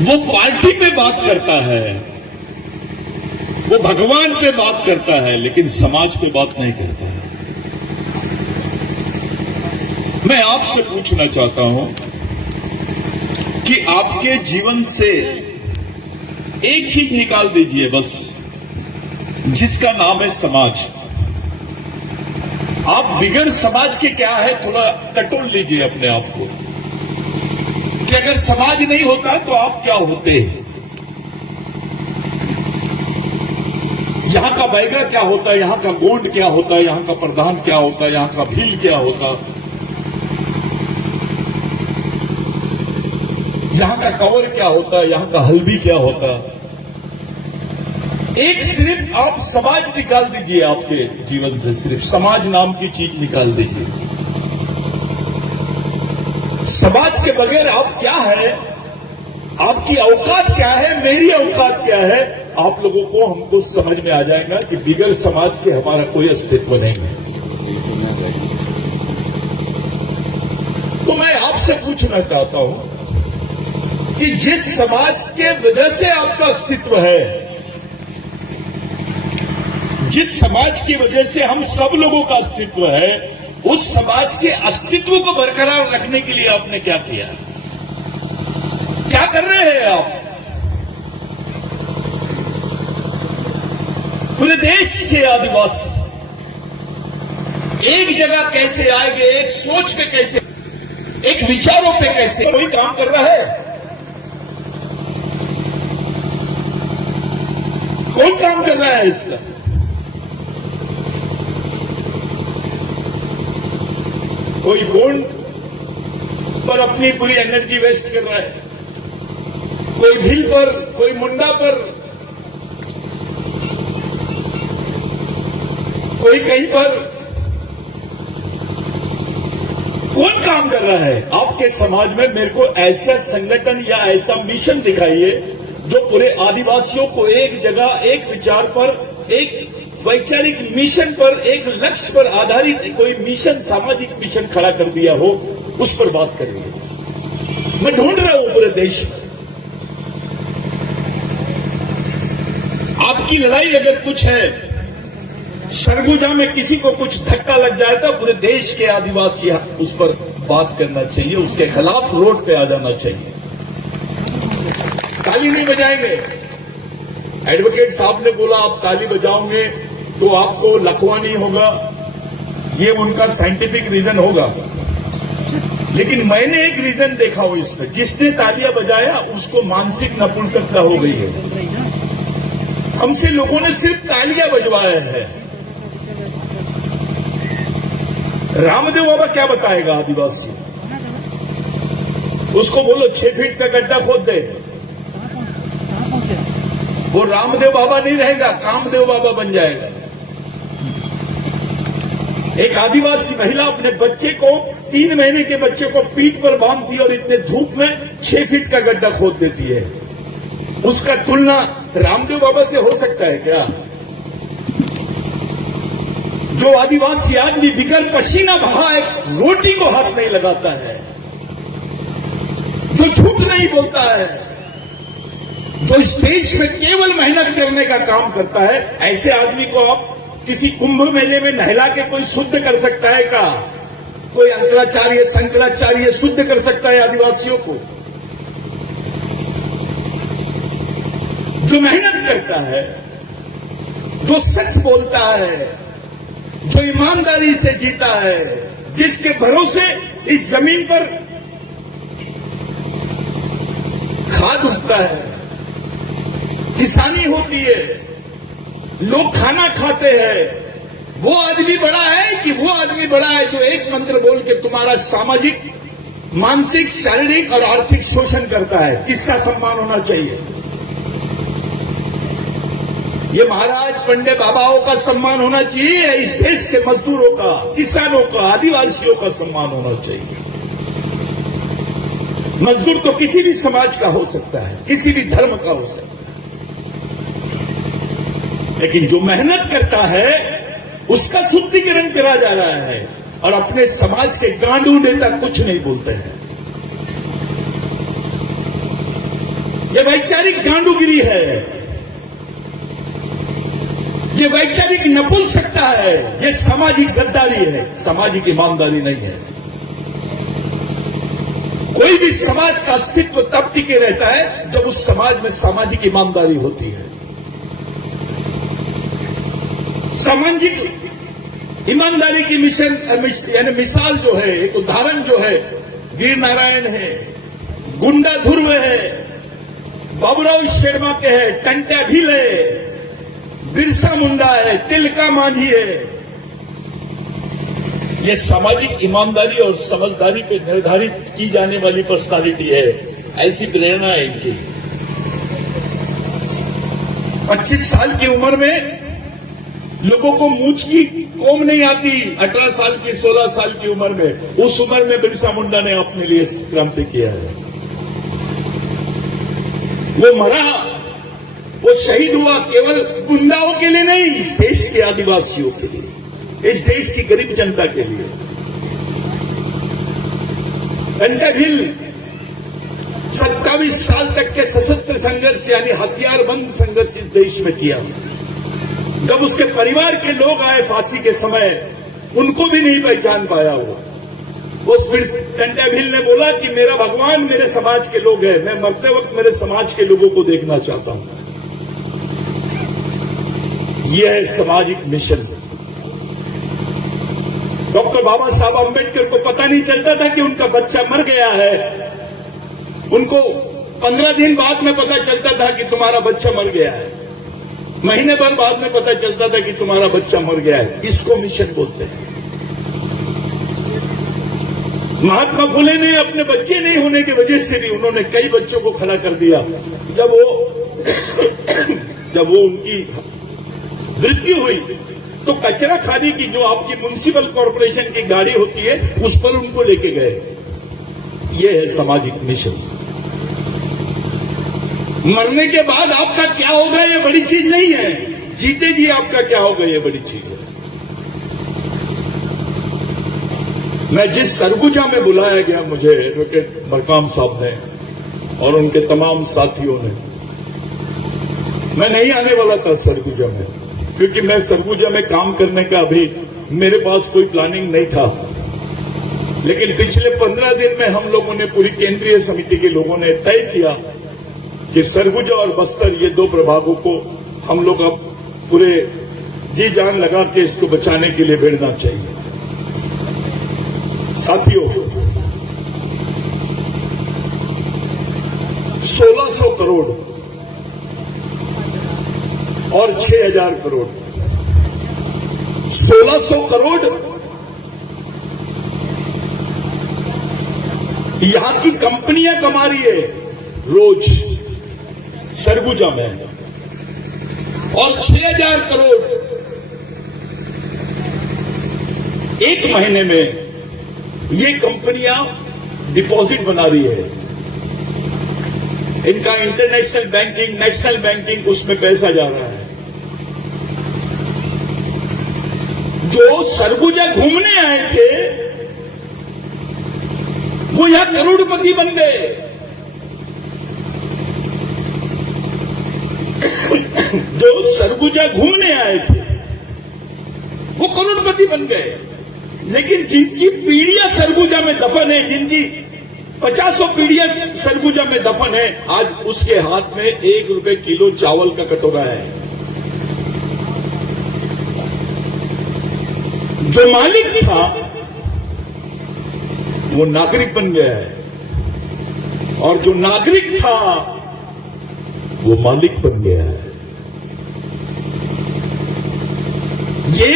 वो पार्टी पे बात करता है, वो भगवान पे बात करता है, लेकिन समाज पे बात नहीं करता है। मैं आपसे पूछना चाहता हूं कि आपके जीवन से एक चीज निकाल दीजिए बस, जिसका नाम है समाज। आप बिगड़ समाज के क्या है, थोड़ा टटोल लीजिए अपने आप को कि अगर समाज नहीं होता तो आप क्या होते। यहां का बैगा क्या होता, यहां का गोंड क्या होता, यहां का प्रधान क्या होता, यहां का भील क्या होता, यहां का कंवर क्या होता, यहां का हल्दी क्या होता। एक सिर्फ आप समाज निकाल दीजिए आपके जीवन से, सिर्फ समाज नाम की चीज निकाल दीजिए। समाज के बगैर आप क्या है, आपकी औकात क्या है, मेरी औकात क्या है, आप लोगों को हमको समझ में आ जाएगा कि बिगैर समाज के हमारा कोई अस्तित्व नहीं है। तो मैं आपसे पूछना चाहता हूं कि जिस समाज के वजह से आपका अस्तित्व है, जिस समाज की वजह से हम सब लोगों का अस्तित्व है, उस समाज के अस्तित्व को बरकरार रखने के लिए आपने क्या किया, क्या कर रहे हैं आप? पूरे देश के आदिवासी एक जगह कैसे आएंगे, एक सोच पे कैसे, एक विचारों पे कैसे कोई काम कर रहा है? कौन काम कर रहा है इसका? कोई गोंड पर अपनी पूरी एनर्जी वेस्ट कर रहा है, कोई भील पर, कोई मुंडा पर, कोई कहीं पर। कौन काम कर रहा है आपके समाज में? मेरे को ऐसा संगठन या ऐसा मिशन दिखाइए जो पूरे आदिवासियों को एक जगह, एक विचार पर, एक वैचारिक मिशन पर, एक लक्ष्य पर आधारित कोई मिशन, सामाजिक मिशन खड़ा कर दिया हो, उस पर बात करिए। मैं ढूंढ रहा हूं पूरे देश में। आपकी लड़ाई अगर कुछ है, सरगुजा में किसी को कुछ धक्का लग जाए तो पूरे देश के आदिवासी उस पर बात करना चाहिए, उसके खिलाफ रोड पे आ जाना चाहिए। ताली नहीं बजाएंगे। एडवोकेट साहब ने बोला आप ताली बजाओगे तो आपको लकवा नहीं होगा, ये उनका साइंटिफिक रीजन होगा, लेकिन मैंने एक रीजन देखा हो इसमें, जिसने तालियां बजाया उसको मानसिक नपुंसकता हो गई है। हमसे लोगों ने सिर्फ तालियां बजवाया है। रामदेव बाबा क्या बताएगा आदिवासी? उसको बोलो 6 फीट का गड्ढा खोद दे, वो रामदेव बाबा नहीं रहेगा, कामदेव बाबा बन जाएगा। एक आदिवासी महिला अपने बच्चे को, 3 महीने के बच्चे को पीठ पर बांधती और इतने धूप में 6 फीट का गड्ढा खोद देती है। उसका तुलना रामदेव बाबा से हो सकता है क्या? जो आदिवासी आदमी बिगर पसीना बहाए रोटी को हाथ नहीं लगाता है, जो झूठ नहीं बोलता है, जो स्टेज में केवल मेहनत करने का काम करता है, ऐसे आदमी को आप किसी कुंभ मेले में नहला के कोई शुद्ध कर सकता है क्या? कोई अंतराचार्य, शंकराचार्य शुद्ध कर सकता है आदिवासियों को? जो मेहनत करता है, जो सच बोलता है, जो ईमानदारी से जीता है, जिसके भरोसे इस जमीन पर खाद उगता है, किसानी होती है, लोग खाना खाते हैं, वो आदमी बड़ा है कि वो आदमी बड़ा है जो एक मंत्र बोल के तुम्हारा सामाजिक, मानसिक, शारीरिक और आर्थिक शोषण करता है? किसका सम्मान होना चाहिए? ये महाराज पंडित बाबाओं का सम्मान होना चाहिए, इस देश के मजदूरों का, किसानों का, आदिवासियों का सम्मान होना चाहिए। मजदूर तो किसी भी समाज का हो सकता है, किसी भी धर्म का हो सकता है, लेकिन जो मेहनत करता है उसका शुद्धिकरण करा जा रहा है, और अपने समाज के गांडू नेता कुछ नहीं बोलते हैं। ये वैचारिक गांडूगिरी है, ये वैचारिक नपुंसकता है, ये सामाजिक गद्दारी है, सामाजिक ईमानदारी नहीं है। कोई भी समाज का अस्तित्व तब टिके रहता है जब उस समाज में सामाजिक ईमानदारी होती है। सामाजिक ईमानदारी की यानी मिसाल जो है, एक उदाहरण जो है, वीर नारायण है, गुंडा ध्रुव है, बाबूराव शर्मा के है, टंटा भील है, बिरसा मुंडा है, तिलका मांझी है। ये सामाजिक ईमानदारी और समझदारी पे निर्धारित की जाने वाली पर्सनालिटी है, ऐसी प्रेरणा है इनकी। 25 साल की उम्र में लोगों को मूंछ की कोम नहीं आती, 18 साल की 16 साल की उम्र में, उस उम्र में बिरसा मुंडा ने अपने लिए क्रांति किया है। वो मरा, वो शहीद हुआ केवल गुंडाओं के लिए नहीं, इस देश के आदिवासियों के लिए, इस देश की गरीब जनता के लिए। टंटा भील 27 साल तक के सशस्त्र संघर्ष यानी हथियारबंद संघर्ष इस देश में किया। जब उसके परिवार के लोग आए फांसी के समय, उनको भी नहीं पहचान पाया वो। उस टंटा भील ने बोला कि मेरा भगवान मेरे समाज के लोग हैं, मैं मरते वक्त मेरे समाज के लोगों को देखना चाहता हूं। यह है सामाजिक मिशन। डॉक्टर बाबा साहब अम्बेडकर को पता नहीं चलता था कि उनका बच्चा मर गया है। उनको 15 दिन बाद में पता चलता था कि तुम्हारा बच्चा मर गया है, महीने भर बाद में पता चलता था कि तुम्हारा बच्चा मर गया है। इसको मिशन बोलते हैं। महात्मा फुले ने अपने बच्चे नहीं होने की वजह से भी उन्होंने कई बच्चों को खड़ा कर दिया। जब वो उनकी मृत्यु हुई तो कचरा खाने की जो आपकी म्युनिसिपल कॉर्पोरेशन की गाड़ी होती है, उस पर उनको लेके गए। यह है सामाजिक मिशन। मरने के बाद आपका क्या होगा ये बड़ी चीज नहीं है, जीते जी आपका क्या होगा ये बड़ी चीज है। मैं जिस सरगुजा में बुलाया गया मुझे एडवोकेट मरकाम साहब ने और उनके तमाम साथियों ने, मैं नहीं आने वाला था सरगुजा में, क्योंकि मैं सरगुजा में काम करने का अभी मेरे पास कोई प्लानिंग नहीं था। लेकिन पिछले 15 दिन में हम लोगों ने, पूरी केंद्रीय समिति के लोगों ने तय किया कि सरगुजा और बस्तर, ये 2 प्रभागों को हम लोग अब पूरे जी जान लगा के इसको बचाने के लिए भिड़ना चाहिए। साथियों, 1600 करोड़ और 6000 करोड़, 1600 करोड़ यहां की कंपनियां कमा रही है रोज सरगुजा में, और 6000 करोड़ एक महीने में ये कंपनियां डिपॉजिट बना रही है। इनका इंटरनेशनल बैंकिंग, नेशनल बैंकिंग, उसमें पैसा जा रहा है। जो सरगुजा घूमने आए थे वो यहां करोड़पति बन गए। जो सरगुजा घूमने आए थे वो करोड़पति बन गए। लेकिन जिनकी पीढ़ियां सरगुजा में दफन है, जिनकी 50 पीढ़ियां सरगुजा में दफन है, आज उसके हाथ में 1 रुपए किलो चावल का कटोरा है। जो मालिक था वो नागरिक बन गया है, और जो नागरिक था वो मालिक बन गया है। ये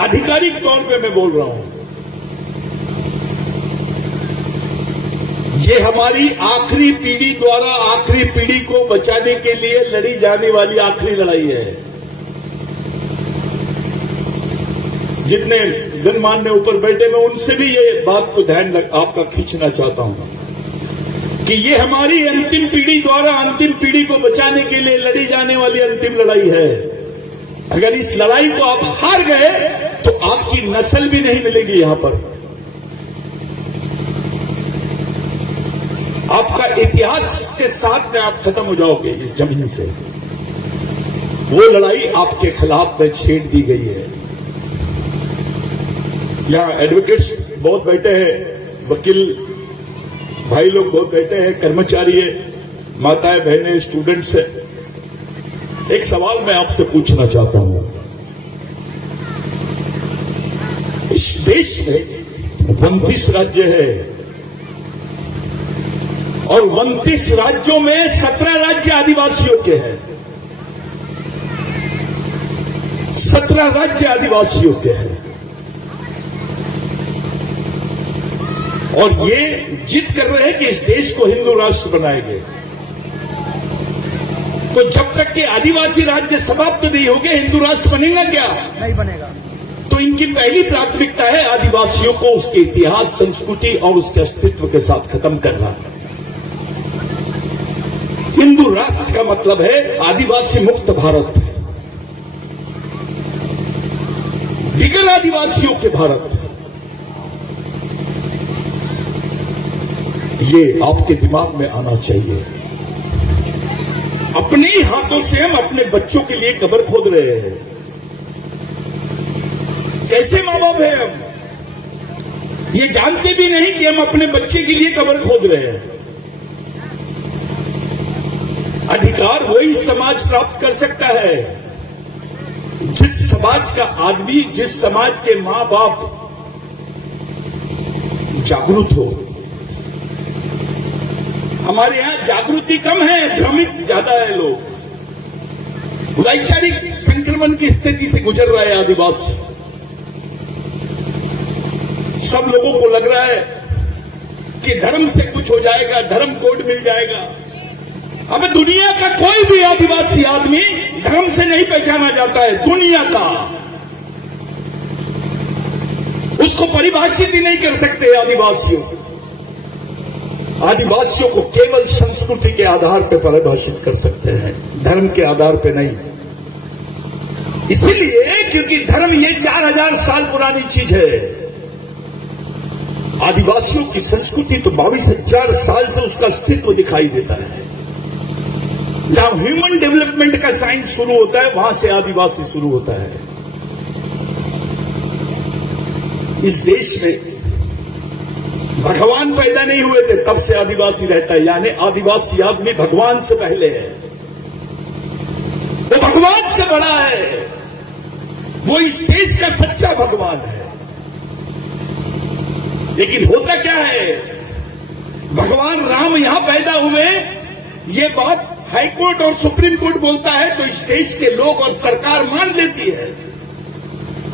आधिकारिक तौर पे मैं बोल रहा हूं, ये हमारी आखिरी पीढ़ी द्वारा आखिरी पीढ़ी को बचाने के लिए लड़ी जाने वाली आखिरी लड़ाई है। जितने गणमान्य ऊपर बैठे, मैं उनसे भी ये बात को ध्यान आपका खींचना चाहता हूं कि ये हमारी अंतिम पीढ़ी द्वारा अंतिम पीढ़ी को बचाने के लिए लड़ी जाने वाली अंतिम लड़ाई है। अगर इस लड़ाई को आप हार गए तो आपकी नस्ल भी नहीं मिलेगी यहां पर। आपका इतिहास के साथ में आप खत्म हो जाओगे इस जमीन से। वो लड़ाई आपके खिलाफ में छेड़ दी गई है। यहां एडवोकेट्स बहुत बैठे हैं, वकील भाई लोग बहुत बैठे हैं, कर्मचारी है, माताएं बहनें, स्टूडेंट्स है। एक सवाल मैं आपसे पूछना चाहता हूं। इस देश में 29 राज्य है और 29 राज्यों में 17 राज्य आदिवासियों के हैं। 17 राज्य आदिवासियों के हैं और ये जिद कर रहे हैं कि इस देश को हिंदू राष्ट्र बनाएंगे। तो जब तक के आदिवासी राज्य समाप्त नहीं होंगे हिंदू राष्ट्र बनेगा क्या? नहीं बनेगा। तो इनकी पहली प्राथमिकता है आदिवासियों को उसके इतिहास, संस्कृति और उसके अस्तित्व के साथ खत्म करना। हिंदू राष्ट्र का मतलब है आदिवासी मुक्त भारत, बिगड़ आदिवासियों के भारत। ये आपके दिमाग में आना चाहिए। अपने ही हाथों से हम अपने बच्चों के लिए कब्र खोद रहे हैं। कैसे मां बाप है हम? ये जानते भी नहीं कि हम अपने बच्चे के लिए कब्र खोद रहे हैं। अधिकार वही समाज प्राप्त कर सकता है जिस समाज का आदमी, जिस समाज के मां बाप जागरूक हो। हमारे यहां जागृति कम है, भ्रमित ज्यादा है लोग। वैचारिक संक्रमण की स्थिति से गुजर रहा है आदिवासी। सब लोगों को लग रहा है कि धर्म से कुछ हो जाएगा, धर्म कोड मिल जाएगा। अब दुनिया का कोई भी आदिवासी आदमी धर्म से नहीं पहचाना जाता है। दुनिया का उसको परिभाषित ही नहीं कर सकते आदिवासियों। आदिवासियों को केवल संस्कृति के आधार पर परिभाषित कर सकते हैं, धर्म के आधार पर नहीं। इसीलिए क्योंकि धर्म ये 4000 साल पुरानी चीज है। आदिवासियों की संस्कृति तो 22,000 साल से उसका अस्तित्व दिखाई देता है। जहां ह्यूमन डेवलपमेंट का साइंस शुरू होता है वहां से आदिवासी शुरू होता है। इस देश में भगवान पैदा नहीं हुए थे तब से आदिवासी रहता है, यानी आदिवासी आदमी भगवान से पहले है। वो भगवान से बड़ा है, वो इस देश का सच्चा भगवान है। लेकिन होता क्या है, भगवान राम यहां पैदा हुए, ये बात हाईकोर्ट और सुप्रीम कोर्ट बोलता है तो इस देश के लोग और सरकार मान लेती है।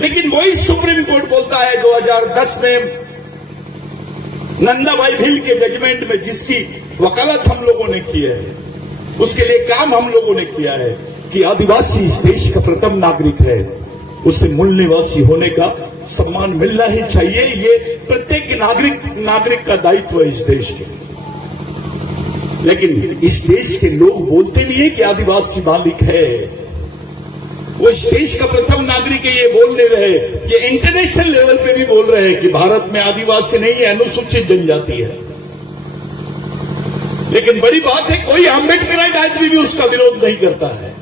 लेकिन वही सुप्रीम कोर्ट बोलता है 2010 में नंदाबाई भील के जजमेंट में, जिसकी वकालत हम लोगों ने की है, उसके लिए काम हम लोगों ने किया है कि आदिवासी इस देश का प्रथम नागरिक है, उसे मूल निवासी होने का सम्मान मिलना ही चाहिए। ये प्रत्येक नागरिक का दायित्व है इस देश के। लेकिन इस देश के लोग बोलते नहीं है कि आदिवासी मालिक है, वो इस देश का प्रथम नागरिक है, ये बोल नहीं रहे। ये इंटरनेशनल लेवल पे भी बोल रहे हैं कि भारत में आदिवासी नहीं है, अनुसूचित जनजाति है। लेकिन बड़ी बात है, कोई अम्बेडकराइट आदमी भी उसका विरोध नहीं करता है।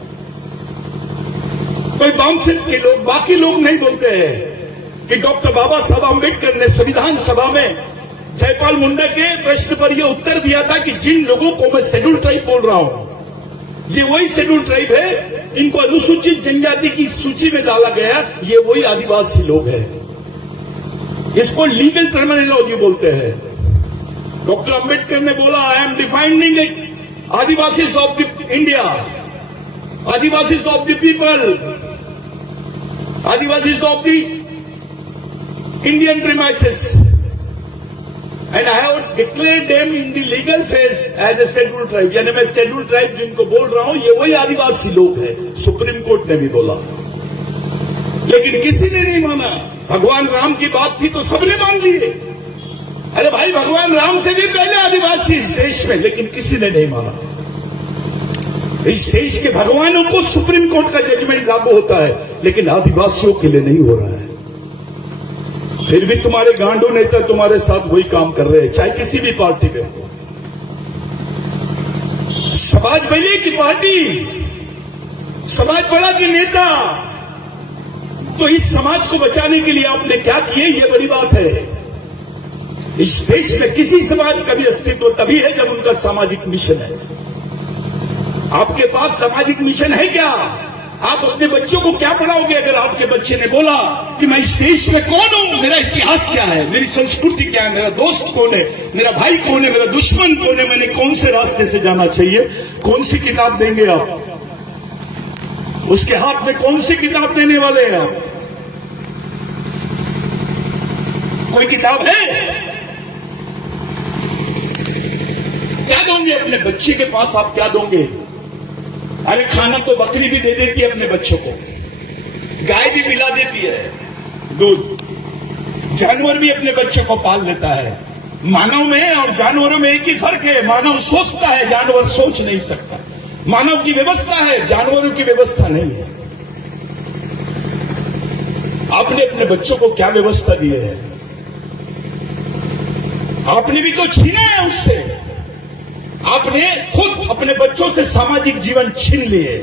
कोई वामसिद्ध के लोग, बाकी लोग नहीं बोलते हैं कि डॉक्टर बाबा साहब अम्बेडकर ने संविधान सभा में जयपाल मुंडा के प्रश्न पर यह उत्तर दिया था कि जिन लोगों को मैं शेड्यूल ट्राइब बोल रहा हूं, ये वही शेड्यूल ट्राइब है, इनको अनुसूचित जनजाति की सूची में डाला गया, ये वही आदिवासी लोग हैं। इसको लीगल टर्मिनोलॉजी बोलते हैं। डॉक्टर अंबेडकर ने बोला, I am defining Adivasis of the India, Adivasis of the people, Adivasis of the Indian premises, and I have declared them in the legal phase as a schedule tribe. यानी मैं शेड्यूल ट्राइब जिनको बोल रहा हूं ये वही आदिवासी लोग हैं। सुप्रीम कोर्ट ने भी बोला, लेकिन किसी ने नहीं माना। भगवान राम की बात थी तो सबने मान लिए। अरे भाई, भगवान राम से भी पहले आदिवासी इस देश में, लेकिन किसी ने नहीं माना। इस देश के भगवानों को सुप्रीम कोर्ट का जजमेंट लागू होता है, लेकिन आदिवासियों के लिए नहीं हो रहा है। फिर भी तुम्हारे गांडू नेता तुम्हारे साथ वही काम कर रहे हैं, चाहे किसी भी पार्टी में हो। समाज की पार्टी, समाज बड़ा के नेता, तो इस समाज को बचाने के लिए आपने क्या किए, ये बड़ी बात है। इस देश में किसी समाज का भी अस्तित्व तभी है जब उनका सामाजिक मिशन है। आपके पास सामाजिक मिशन है क्या? आप अपने बच्चों को क्या पढ़ाओगे अगर आपके बच्चे ने बोला कि मैं इस देश में कौन हूं, मेरा इतिहास क्या है, मेरी संस्कृति क्या है, मेरा दोस्त कौन है, मेरा भाई कौन है, मेरा दुश्मन कौन है, मैंने कौन से रास्ते से जाना चाहिए? कौन सी किताब देंगे आप उसके हाथ में? कौन सी किताब देने वाले हैं आप? कोई किताब है? क्या दोगे अपने बच्चे के पास? आप क्या दोगे? अरे खाना तो बकरी भी दे देती है अपने बच्चों को, गाय भी पिला देती है दूध, जानवर भी अपने बच्चों को पाल लेता है। मानव में और जानवरों में एक ही फर्क है, मानव सोचता है, जानवर सोच नहीं सकता। मानव की व्यवस्था है, जानवरों की व्यवस्था नहीं है। आपने अपने बच्चों को क्या व्यवस्था दी है? आपने भी तो छीना है उससे। आपने खुद अपने बच्चों से सामाजिक जीवन छीन लिए,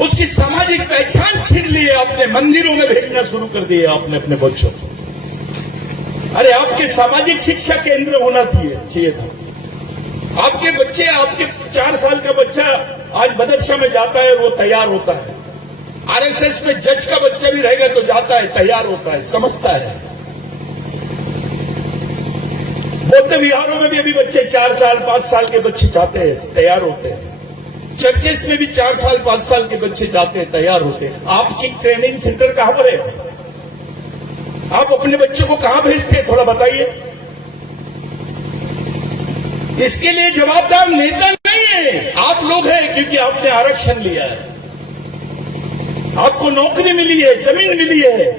उसकी सामाजिक पहचान छीन लिए, आपने मंदिरों में भेजना शुरू कर दिए आपने अपने बच्चों को। अरे आपके सामाजिक शिक्षा केंद्र होना चाहिए था। आपके बच्चे, आपके 4 साल का बच्चा आज मदरसा में जाता है, वो तैयार होता है। आरएसएस में जज का बच्चा भी रहेगा तो जाता है, तैयार होता है, समझता है। बौद्ध विहारों में भी अभी बच्चे 4 साल 5 साल के बच्चे जाते हैं, तैयार होते हैं। चर्चेस में भी 4 साल 5 साल के बच्चे जाते हैं, तैयार होते हैं। आपकी ट्रेनिंग सेंटर कहां पर है? आप अपने बच्चों को कहां भेजते हैं, थोड़ा बताइए। इसके लिए जवाबदार नेता नहीं है, आप लोग हैं, क्योंकि आपने आरक्षण लिया है, आपको नौकरी मिली है, जमीन मिली है।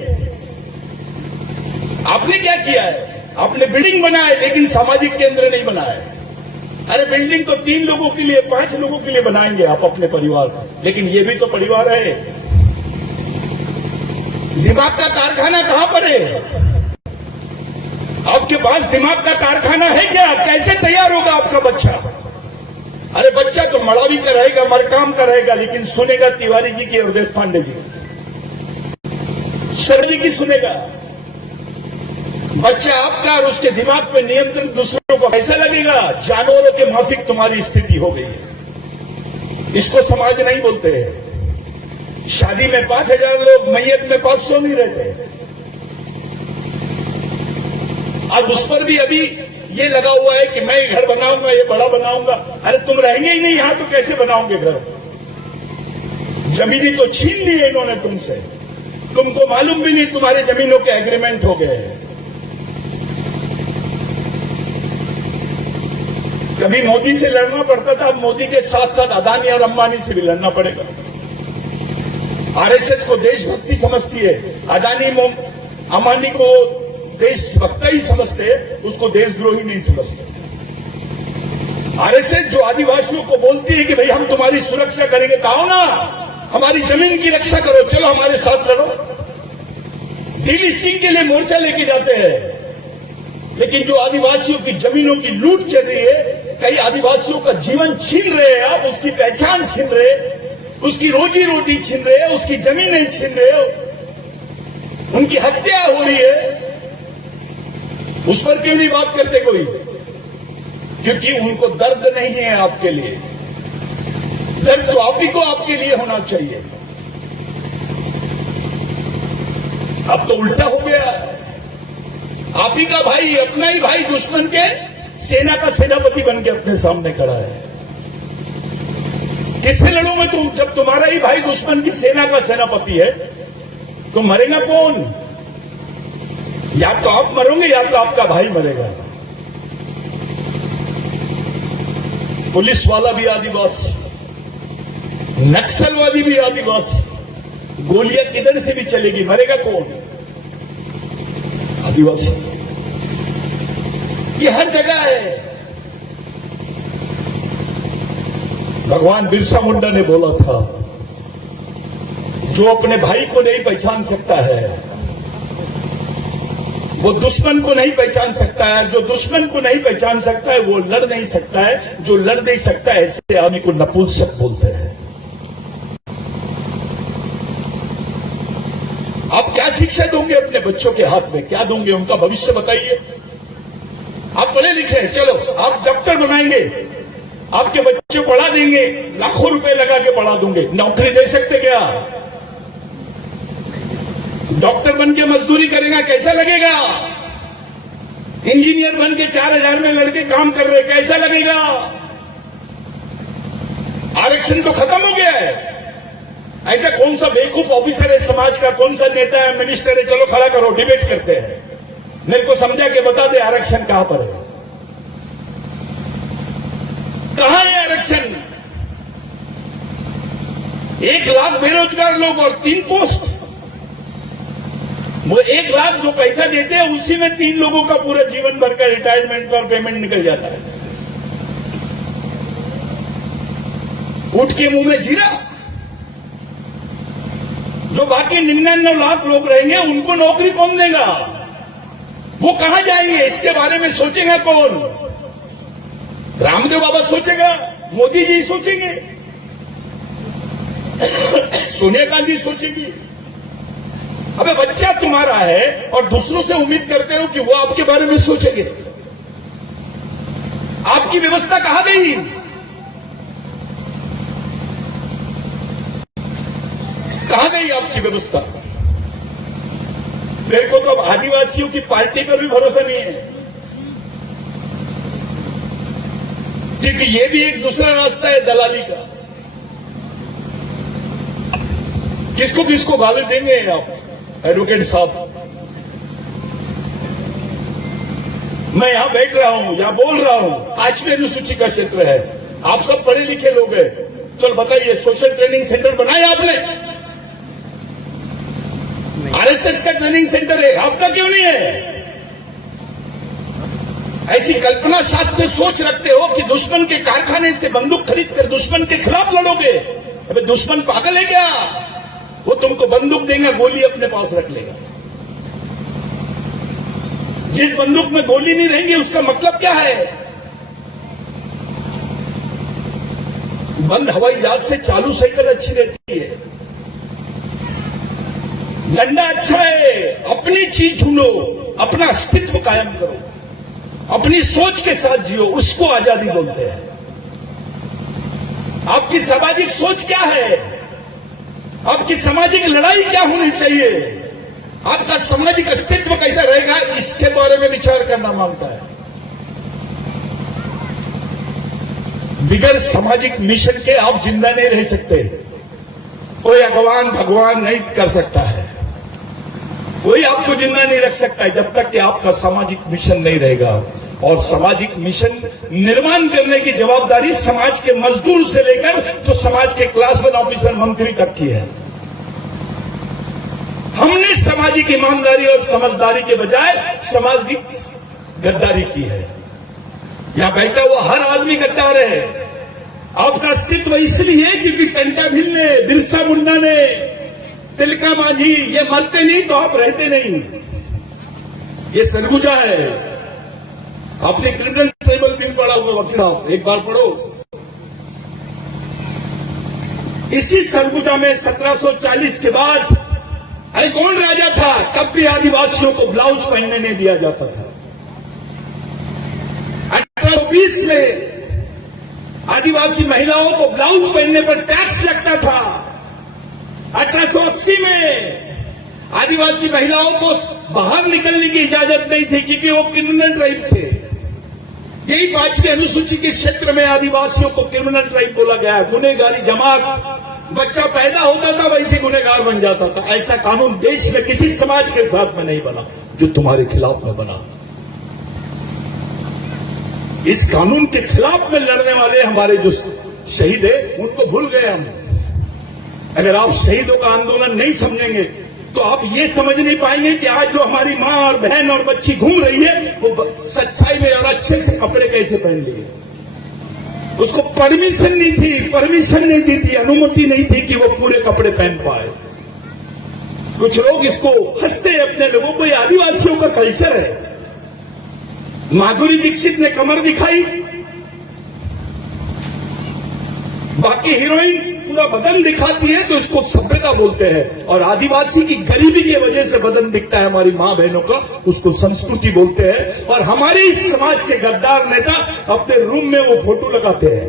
आपने क्या किया है? आपने बिल्डिंग बनाए लेकिन सामाजिक केंद्र नहीं बनाए। अरे बिल्डिंग तो 3 लोगों के लिए, 5 लोगों के लिए बनाएंगे आप अपने परिवार का, लेकिन ये भी तो परिवार है। दिमाग का कारखाना कहां पर है? आपके पास दिमाग का कारखाना है क्या? कैसे तैयार होगा आपका बच्चा? अरे बच्चा तो मड़ावी का रहेगा, मरकाम का रहेगा, लेकिन सुनेगा तिवारी जी की और देशपांडे जी, शर्मा जी की सुनेगा। बच्चा आपका और उसके दिमाग पे नियंत्रण दूसरों को कैसा लगेगा? जानवरों के माफिक तुम्हारी स्थिति हो गई है। इसको समाज नहीं बोलते हैं। शादी में 5000 लोग, मैयत में 500 नहीं रहते। अब उस पर भी अभी ये लगा हुआ है कि मैं घर बनाऊंगा, ये बड़ा बनाऊंगा। अरे तुम रहेंगे ही नहीं यहां तो कैसे बनाओगे घर? जमीनी तो छीन ली है इन्होंने तुमसे, तुमको मालूम भी नहीं, तुम्हारे जमीनों के एग्रीमेंट हो गए हैं। कभी मोदी से लड़ना पड़ता था, अब मोदी के साथ साथ अदानी और अंबानी से भी लड़ना पड़ेगा। आरएसएस को देशभक्ति समझती है, अदानी अंबानी को देशभक्त ही समझते, उसको देशद्रोही नहीं समझते। आरएसएस जो आदिवासियों को बोलती है कि भाई हम तुम्हारी सुरक्षा करेंगे, तो आओ ना, हमारी जमीन की रक्षा करो, चलो हमारे साथ लड़ो। डीलिस्टिंग के लिए मोर्चा लेके जाते हैं, लेकिन जो आदिवासियों की जमीनों की लूट चल रही है, कई आदिवासियों का जीवन छीन रहे हैं आप, उसकी पहचान छीन रहे, उसकी रोजी रोटी छीन रहे, उसकी जमीनें छीन रहे, उनकी हत्या हो रही है। उस पर क्यों नहीं बात करते कोई? क्योंकि उनको दर्द नहीं है आपके लिए। दर्द तो आप ही को आपके लिए होना चाहिए। अब तो उल्टा हो गया, आप ही का भाई, अपना ही भाई दुश्मन के सेना का सेनापति बन के अपने सामने खड़ा है। किससे लड़ोगे तुम जब तुम्हारा ही भाई दुश्मन की सेना का सेनापति है? तो मरेगा कौन? या तो आप मरोगे या तो आपका भाई मरेगा। पुलिस वाला भी आदिवासी, नक्सलवादी भी आदिवासी, गोलियां किधर से भी चलेगी, मरेगा कौन? आदिवासी। ये हर जगह है। भगवान बिरसा मुंडा ने बोला था, जो अपने भाई को नहीं पहचान सकता है वो दुश्मन को नहीं पहचान सकता है, जो दुश्मन को नहीं पहचान सकता है वो लड़ नहीं सकता है, जो लड़ नहीं सकता है ऐसे आदमी को नपुंसक बोलते हैं। आप क्या शिक्षा दोगे अपने बच्चों के हाथ में, क्या दोगे, उनका भविष्य बताइए। आप पढ़े लिखे, चलो आप डॉक्टर बनाएंगे, आपके बच्चे पढ़ा देंगे, लाखों रुपए लगा के पढ़ा दूंगे, नौकरी दे सकते क्या? डॉक्टर बन के मजदूरी करेगा, कैसा लगेगा? इंजीनियर बन के 4,000 में लड़के काम कर रहे, कैसा लगेगा? आरक्षण तो खत्म हो गया है। ऐसा कौन सा बेवकूफ ऑफिसर है समाज का, कौन सा नेता है, मिनिस्टर है, चलो खड़ा करो, डिबेट करते हैं, मेरे को समझा के बता दे आरक्षण कहां पर है, कहां है आरक्षण? 1 लाख बेरोजगार लोग और 3 पोस्ट, वो 1 लाख जो पैसा देते हैं उसी में 3 लोगों का पूरा जीवन भर का रिटायरमेंट और पेमेंट निकल जाता है। उठ के मुंह में जीरा। जो बाकी 99 लाख लोग रहेंगे उनको नौकरी कौन देगा? वो कहां जाएंगे? इसके बारे में सोचेगा कौन? रामदेव बाबा सोचेगा, मोदी जी सोचेंगे, सोनिया गांधी सोचेगी। अबे बच्चा तुम्हारा है और दूसरों से उम्मीद करते हो कि वो आपके बारे में सोचेंगे। आपकी व्यवस्था कहां गई? कहां गई आपकी व्यवस्था? मेरे को तो अब आदिवासियों की पार्टी पर भी भरोसा नहीं है, क्योंकि ये भी एक दूसरा रास्ता है दलाली का। किसको किसको गाली देंगे आप एडवोकेट साहब? मैं यहां बैठ रहा हूं या बोल रहा हूं, 5वीं अनुसूची का क्षेत्र है, आप सब पढ़े लिखे लोग हैं, चल बताइए सोशल ट्रेनिंग सेंटर बनाया आपने? आरएसएस का ट्रेनिंग सेंटर है, आपका क्यों नहीं है? ऐसी कल्पना शास्त्र सोच रखते हो कि दुश्मन के कारखाने से बंदूक खरीद कर दुश्मन के खिलाफ लड़ोगे। अबे दुश्मन पागल है क्या? वो तुमको बंदूक देगा, गोली अपने पास रख लेगा। जिस बंदूक में गोली नहीं रहेंगी उसका मतलब क्या है? बंद हवाई जहाज से चालू साइकिल अच्छी रहती है, डंडा अच्छा है। अपनी चीज ढूंढो, अपना अस्तित्व कायम करो, अपनी सोच के साथ जियो, उसको आजादी बोलते हैं। आपकी सामाजिक सोच क्या है? आपकी सामाजिक लड़ाई क्या होनी चाहिए? आपका सामाजिक अस्तित्व कैसा रहेगा, इसके बारे में विचार करना मांगता है। बिगर सामाजिक मिशन के आप जिंदा नहीं रह सकते। कोई भगवान नहीं कर सकता है, कोई आपको जिंदा नहीं रख सकता है जब तक कि आपका सामाजिक मिशन नहीं रहेगा। और सामाजिक मिशन निर्माण करने की जवाबदारी समाज के मजदूर से लेकर तो समाज के क्लास 1 ऑफिसर मंत्री तक की है। हमने सामाजिक ईमानदारी और समझदारी के बजाय सामाजिक गद्दारी की है। यहां बैठा हुआ हर आदमी गद्दार है। आपका अस्तित्व इसलिए क्योंकि टंटा भिल ने, बिरसा मुंडा ने, तिलका मांझी ये मरते नहीं तो आप रहते नहीं। ये सरगुजा है। आपने क्रिमिनल ट्राइबल बिल पढ़ा हुआ वकील साहब, एक बार पढ़ो। इसी सरगुजा में 1740 के बाद अरे कौन राजा था, तब भी आदिवासियों को ब्लाउज पहनने नहीं दिया जाता था। 1820 में आदिवासी महिलाओं को ब्लाउज पहनने पर टैक्स लगता था। 1880 में आदिवासी महिलाओं को बाहर निकलने की इजाजत नहीं थी क्योंकि वो क्रिमिनल ट्राइब थे। यही 5वीं अनुसूची के क्षेत्र में आदिवासियों को क्रिमिनल ट्राइब बोला गया। गुनहगारी जमात, बच्चा पैदा होता था वैसे गुनहगार बन जाता था। ऐसा कानून देश में किसी समाज के साथ में नहीं बना जो तुम्हारे खिलाफ में बना। इस कानून के खिलाफ में लड़ने वाले हमारे जो शहीद है उनको भूल गए हम। अगर आप शहीदों का आंदोलन नहीं समझेंगे तो आप ये समझ नहीं पाएंगे कि आज जो हमारी मां और बहन और बच्ची घूम रही है वो सच्चाई में और अच्छे से कपड़े कैसे पहन रही है। उसको परमिशन नहीं थी, अनुमति नहीं थी कि वो पूरे कपड़े पहन पाए। कुछ लोग इसको हंसते हैं अपने लोगों को, ये आदिवासियों का कल्चर है। माधुरी दीक्षित ने कमर दिखाई, बाकी हीरोइन पूरा बदन दिखाती है तो इसको सभ्यता बोलते हैं। और आदिवासी की गरीबी की वजह से बदन दिखता है हमारी मां बहनों का, उसको संस्कृति बोलते हैं। और हमारे इस समाज के गद्दार नेता अपने रूम में वो फोटो लगाते हैं।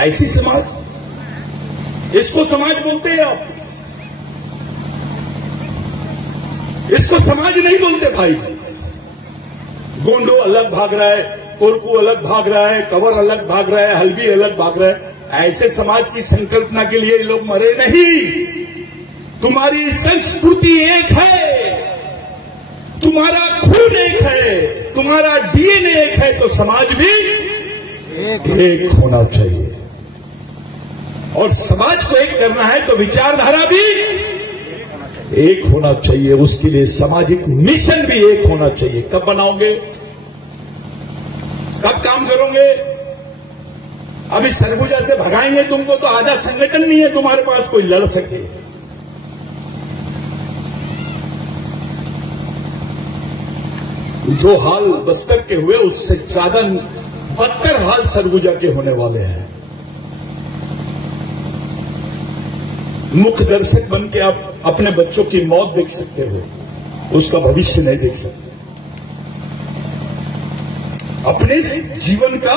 ऐसी समाज, इसको समाज बोलते हैं आप? इसको समाज नहीं बोलते भाई। गोंडो अलग भाग रहा है, कोरकू अलग भाग रहा है, कवर अलग भाग रहा है, हल्बी अलग भाग रहा है। ऐसे समाज की संकल्पना के लिए लोग मरे नहीं। तुम्हारी संस्कृति एक है, तुम्हारा खून एक है, तुम्हारा डीएनए एक है, तो समाज भी एक होना चाहिए। और समाज को एक करना है तो विचारधारा भी एक होना चाहिए। उसके लिए सामाजिक मिशन भी एक होना चाहिए। कब बनाओगे, कब काम करोगे? अभी सरगुजा से भगाएंगे तुमको तो आधा संगठन नहीं है तुम्हारे पास कोई लड़ सके। जो हाल बस्तर के हुए उससे ज्यादा बदतर हाल सरगुजा के होने वाले हैं। मुख्य दर्शक बन के आप अपने बच्चों की मौत देख सकते हो, उसका भविष्य नहीं देख सकते। अपने जीवन का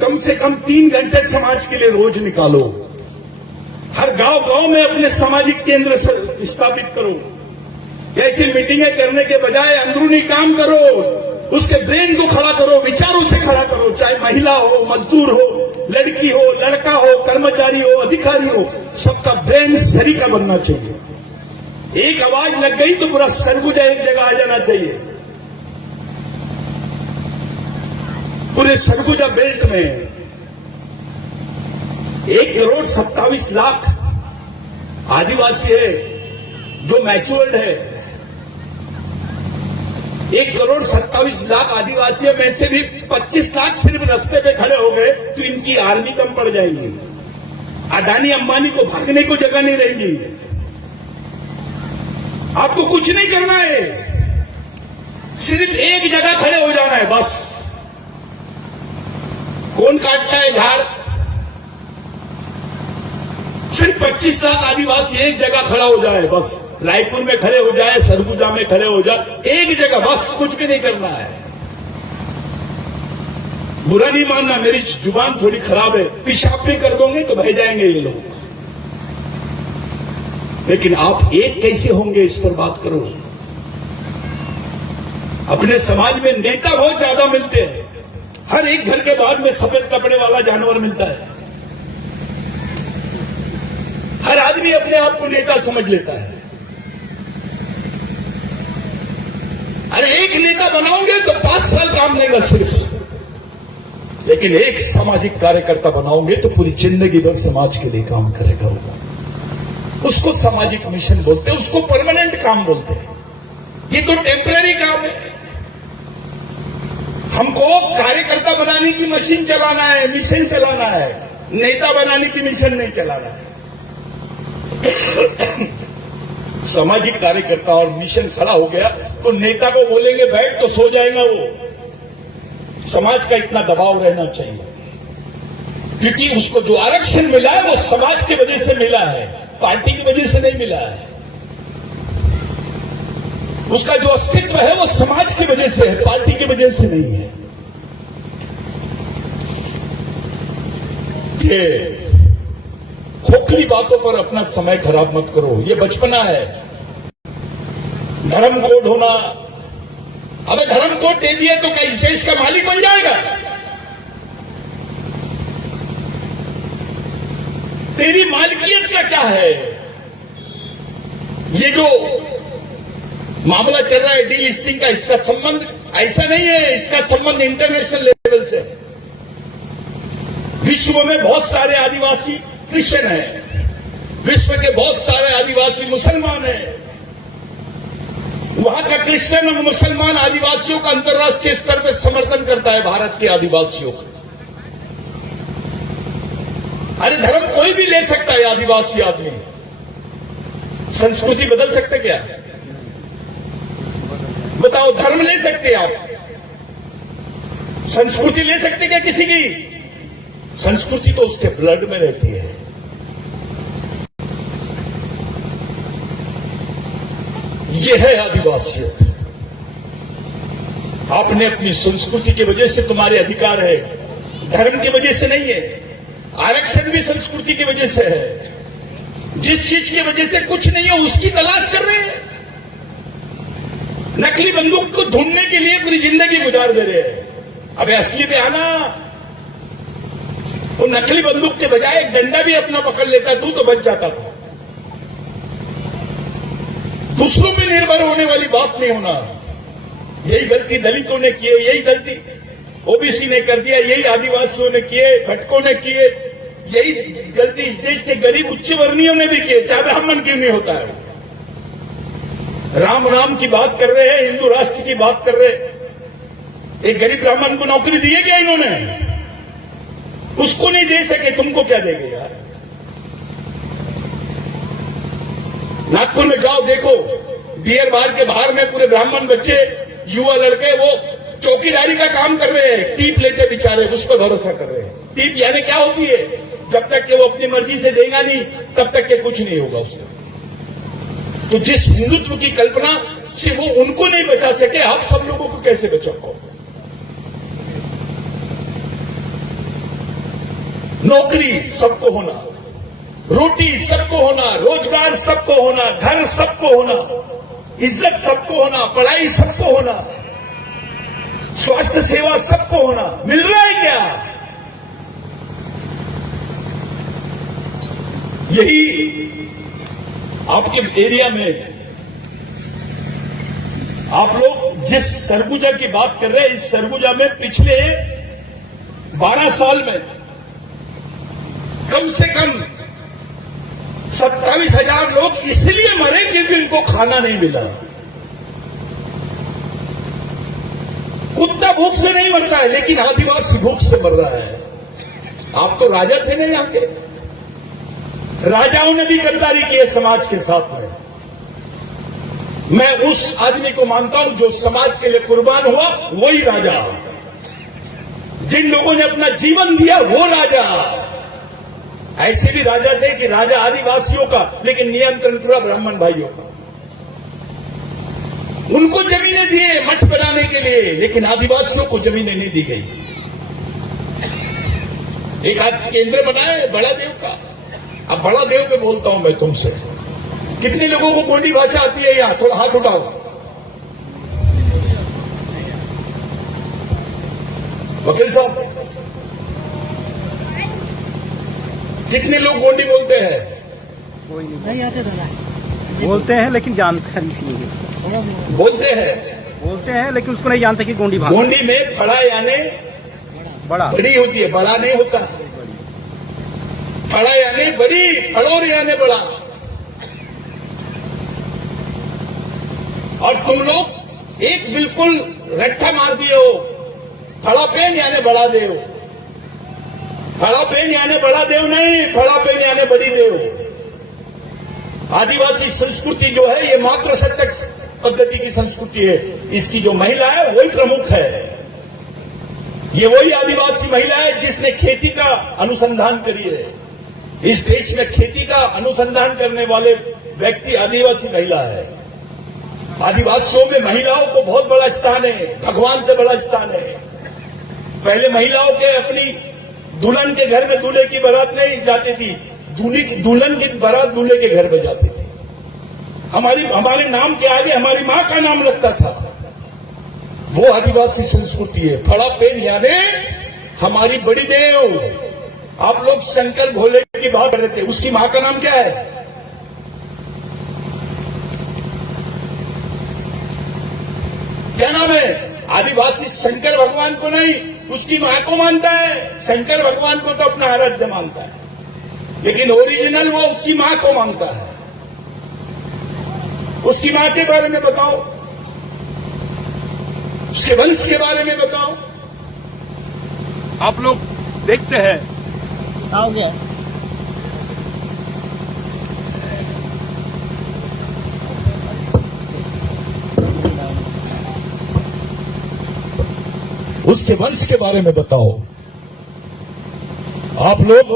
कम से कम 3 घंटे समाज के लिए रोज निकालो। हर गांव गांव में अपने सामाजिक केंद्र स्थापित करो। ऐसी मीटिंगें करने के बजाय अंदरूनी काम करो, उसके ब्रेन को खड़ा करो, विचारों से खड़ा करो। चाहे महिला हो, मजदूर हो, लड़की हो, लड़का हो, कर्मचारी हो, अधिकारी हो, सबका ब्रेन सरीका बनना चाहिए। एक आवाज लग गई तो पूरा सरगुजा एक जगह आ जाना चाहिए। पूरे सरगुजा बेल्ट में 1,27,00,000 आदिवासी है जो मैच्योर्ड है। 1,27,00,000 आदिवासियों में से भी 25 लाख सिर्फ रास्ते पे खड़े हो गए तो इनकी आर्मी कम पड़ जाएगी। अडानी अंबानी को भागने को जगह नहीं रहेगी। आपको कुछ नहीं करना है, सिर्फ एक जगह खड़े हो जाना है बस। कौन काटता है झाड़? सिर्फ 25 लाख आदिवासी एक जगह खड़ा हो जाए बस। रायपुर में खड़े हो जाए, सरगुजा में खड़े हो जाए, एक जगह बस, कुछ भी नहीं करना है। बुरा नहीं मानना, मेरी जुबान थोड़ी खराब है, पेशाब भी कर दोगे तो बह जाएंगे ये लोग। लेकिन आप एक कैसे होंगे इस पर बात करो। अपने समाज में नेता बहुत ज्यादा मिलते हैं। हर एक घर के बाद में सफेद कपड़े वाला जानवर मिलता है। हर आदमी अपने आप को नेता समझ लेता है। अरे एक नेता बनाओगे तो 5 साल काम लेगा सिर्फ, लेकिन एक सामाजिक कार्यकर्ता बनाओगे तो पूरी जिंदगी भर समाज के लिए काम करेगा वो। उसको सामाजिक मिशन बोलते हैं, उसको परमानेंट काम बोलते हैं। ये तो टेम्पररी काम है। हमको कार्यकर्ता बनाने की मशीन चलाना है, मिशन चलाना है, नेता बनाने की मिशन नहीं चलाना है। सामाजिक कार्यकर्ता और मिशन खड़ा हो गया तो नेता को बोलेंगे बैठ तो सो जाएगा वो। समाज का इतना दबाव रहना चाहिए, क्योंकि उसको जो आरक्षण मिला है वो समाज की वजह से मिला है, पार्टी की वजह से नहीं मिला है। उसका जो अस्तित्व है वो समाज की वजह से है, पार्टी की वजह से नहीं है। ये खोखली बातों पर अपना समय खराब मत करो, ये बचपना है। धर्म कोड होना, अबे धर्म कोड दे दिए तो क्या इस देश का मालिक बन जाएगा? तेरी मालिकियत का क्या है? ये जो मामला चल रहा है डीलिस्टिंग का, इसका संबंध ऐसा नहीं है, इसका संबंध इंटरनेशनल लेवल से। विश्व में बहुत सारे आदिवासी क्रिश्चियन हैं, विश्व के बहुत सारे आदिवासी मुसलमान हैं। वहां का क्रिश्चियन और मुसलमान आदिवासियों का अंतर्राष्ट्रीय स्तर पर समर्थन करता है भारत के आदिवासियों का। अरे धर्म कोई भी ले सकता है, आदिवासी आदमी। संस्कृति बदल सकते क्या? बताओ, धर्म ले सकते आप? संस्कृति ले सकते क्या किसी की? संस्कृति तो उसके ब्लड में रहती है। यह है आदिवासियत। आपने अपनी संस्कृति की वजह से तुम्हारे अधिकार है, धर्म की वजह से नहीं है। आरक्षण भी संस्कृति की वजह से है। जिस चीज की वजह से कुछ नहीं है उसकी तलाश कर रहे हैं। नकली बंदूक को ढूंढने के लिए पूरी जिंदगी गुजार दे रहे हैं। अबे असली पे आना। वो नकली बंदूक के बजाय एक डंडा भी अपना पकड़ लेता तू तो बच जाता था। दूसरों पे निर्भर होने वाली बात नहीं होना। यही गलती दलितों ने की है, यही गलती ओबीसी ने कर दिया, यही आदिवासियों ने किए, भटकों ने किए, यही गलती इस देश के गरीब उच्च वर्णियों ने भी किए, चाहे ब्राह्मण क्यों नहीं होता है। राम राम की बात कर रहे हैं, हिंदू राष्ट्र की बात कर रहे हैं। एक गरीब ब्राह्मण को नौकरी दी है क्या इन्होंने? उसको नहीं दे सके, तुमको क्या देंगे यार? नागपुर में जाओ, देखो बियर बार के बाहर में पूरे ब्राह्मण बच्चे, युवा लड़के वो चौकीदारी का काम कर रहे हैं। टीप लेते बेचारे, उस पर भरोसा कर रहे हैं। टीप यानी क्या होती है? जब तक कि वो अपनी मर्जी से देगा नहीं तब तक के कुछ नहीं होगा उसका। तो जिस हिंदुत्व की कल्पना से वो उनको नहीं बचा सके, आप सब लोगों को कैसे बचा पाओगे? नौकरी सबको होना, रोटी सबको होना, रोजगार सबको होना, घर सबको होना, इज्जत सबको होना, पढ़ाई सबको होना, स्वास्थ्य सेवा सबको होना। मिल रहा है क्या? यही आपके एरिया में आप लोग जिस सरगुजा की बात कर रहे हैं, इस सरगुजा में पिछले 12 साल में कम से कम 27,000 लोग इसलिए मरे क्योंकि इनको खाना नहीं मिला। कुत्ता भूख से नहीं मरता है, लेकिन आदिवासी भूख से मर रहा है। आप तो राजा थे ना यहां के, राजाओं ने भी गद्दारी की है समाज के साथ में। मैं उस आदमी को मानता हूं जो समाज के लिए कुर्बान हुआ, वही राजा। जिन लोगों ने अपना जीवन दिया वो राजा। ऐसे भी राजा थे कि राजा आदिवासियों का, लेकिन नियंत्रण पूरा ब्राह्मण भाइयों का। उनको जमीनें दिए मठ बनाने के लिए, लेकिन आदिवासियों को जमीनें नहीं दी गई। एक केंद्र बनाए बड़ा देव का। अब बड़ा देव पे बोलता हूं मैं तुमसे, कितने लोगों को गोंडी भाषा आती है? यहां थोड़ा हाथ उठाओ। वकील साहब, कितने लोग गोंडी बोलते हैं? कोई नहीं आते दादा। बोलते हैं लेकिन जानकारी नहीं है। बोलते हैं लेकिन उसको नहीं जानते कि गोंडी भाषा। गोंडी में फड़ा यानी बड़ा, बड़ी होती है, बड़ा नहीं होता। फड़ा यानी बड़ी, फड़ोर यानी बड़ा। और तुम लोग एक बिल्कुल रट्टा मार दिए हो। फड़ा पेन यानी बड़ा देव, फड़ा पेन यानी बड़ा देव नहीं, फड़ा पेन यानी बड़ी देव। आदिवासी संस्कृति जो है ये मात्र सतक पद्धति की संस्कृति है। इसकी जो महिला है वही प्रमुख है। ये वही आदिवासी महिला है जिसने खेती का अनुसंधान करी है। इस देश में खेती का अनुसंधान करने वाले व्यक्ति आदिवासी महिला है। आदिवासियों में महिलाओं को बहुत बड़ा स्थान है, भगवान से बड़ा स्थान है। पहले महिलाओं के अपनी दुल्हन के घर में दूल्हे की बारात नहीं जाती थी, दुल्हन की बारात दूल्हे के घर में जाती थी। हमारे नाम के आगे हमारी मां का नाम लगता था। वो आदिवासी संस्कृति है। फड़ा पेन यानी हमारी बड़ी देव। आप लोग शंकर भोले की बात कर रहे थे, उसकी मां का नाम क्या है? क्या नाम है? आदिवासी शंकर भगवान को नहीं, उसकी मां को मानता है। शंकर भगवान को तो अपना आराध्य मानता है, लेकिन ओरिजिनल वो उसकी मां को मानता है। उसकी मां के बारे में बताओ, उसके वंश के बारे में बताओ। आप लोग देखते हैं हो गया उसके वंश के बारे में बताओ। आप लोग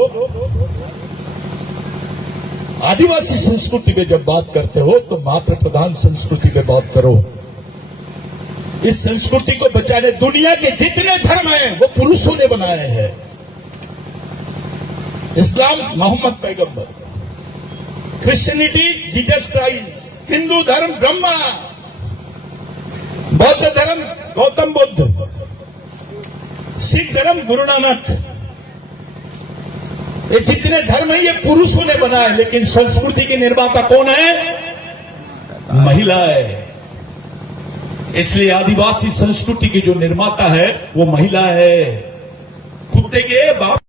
आदिवासी संस्कृति में जब बात करते हो तो मातृ प्रधान संस्कृति में बात करो। इस संस्कृति को बचाने दुनिया के जितने धर्म हैं वो पुरुषों ने बनाए हैं। इस्लाम मोहम्मद पैगंबर, क्रिश्चियनिटी जीसस क्राइस्ट, हिंदू धर्म ब्रह्मा, बौद्ध धर्म गौतम बुद्ध, सिख धर्म गुरु नानक। ये जितने धर्म है ये पुरुषों ने बनाए, लेकिन संस्कृति की निर्माता कौन है? महिला है। इसलिए आदिवासी संस्कृति की जो निर्माता है वो महिला है। कुत्ते के बाप